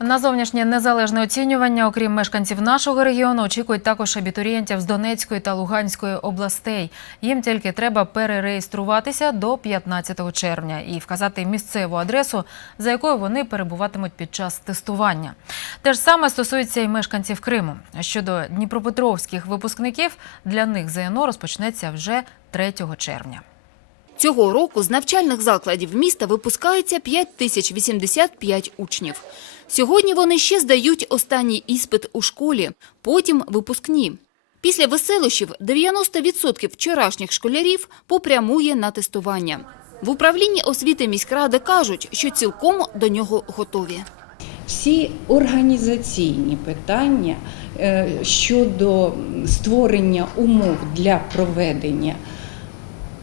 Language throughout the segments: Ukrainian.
На зовнішнє незалежне оцінювання, окрім мешканців нашого регіону, очікують також абітурієнтів з Донецької та Луганської областей. Їм тільки треба перереєструватися до 15 червня і вказати місцеву адресу, за якою вони перебуватимуть під час тестування. Те ж саме стосується і мешканців Криму. Щодо дніпропетровських випускників, для них ЗНО розпочнеться вже 3 червня. Цього року з навчальних закладів міста випускається 5085 учнів. Сьогодні вони ще здають останній іспит у школі, потім випускні. Після веселощів 90% вчорашніх школярів попрямує на тестування. В управлінні освіти міськради кажуть, що цілком до нього готові. всі організаційні питання е, щодо створення умов для проведення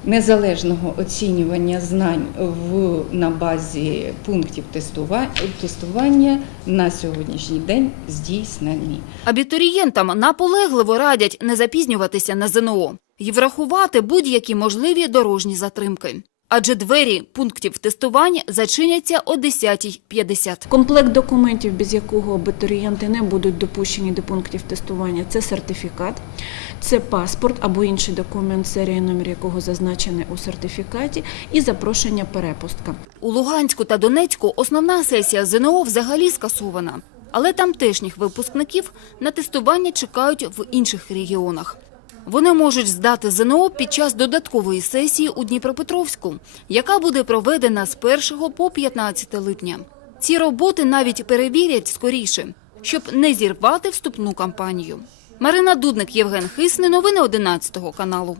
незалежного оцінювання знань в, на базі пунктів тестування, тестування на сьогоднішній день здійснені. Абітурієнтам наполегливо радять не запізнюватися на ЗНО і врахувати будь-які можливі дорожні затримки. Адже двері пунктів тестувань зачиняться о 10.50. Комплект документів, без якого абітурієнти не будуть допущені до пунктів тестування, це сертифікат, це паспорт або інший документ, серія номер якого зазначений у сертифікаті, і запрошення перепустка. У Луганську та Донецьку основна сесія ЗНО взагалі скасована. Але тамтешніх випускників на тестування чекають в інших регіонах. Вони можуть здати ЗНО під час додаткової сесії у Дніпропетровську, яка буде проведена з 1 по 15 липня. Ці роботи навіть перевірять скоріше, щоб не зірвати вступну кампанію. Марина Дудник, Євген Хисни, Новини 11 каналу.